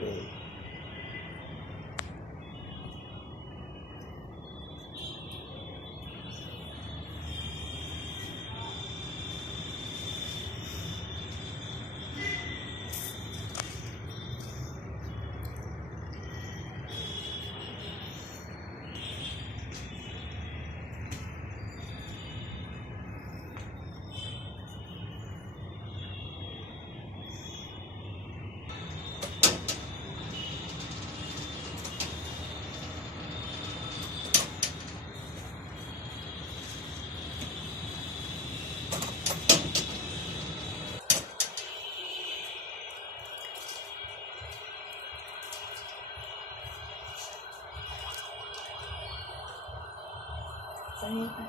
day. Kelas.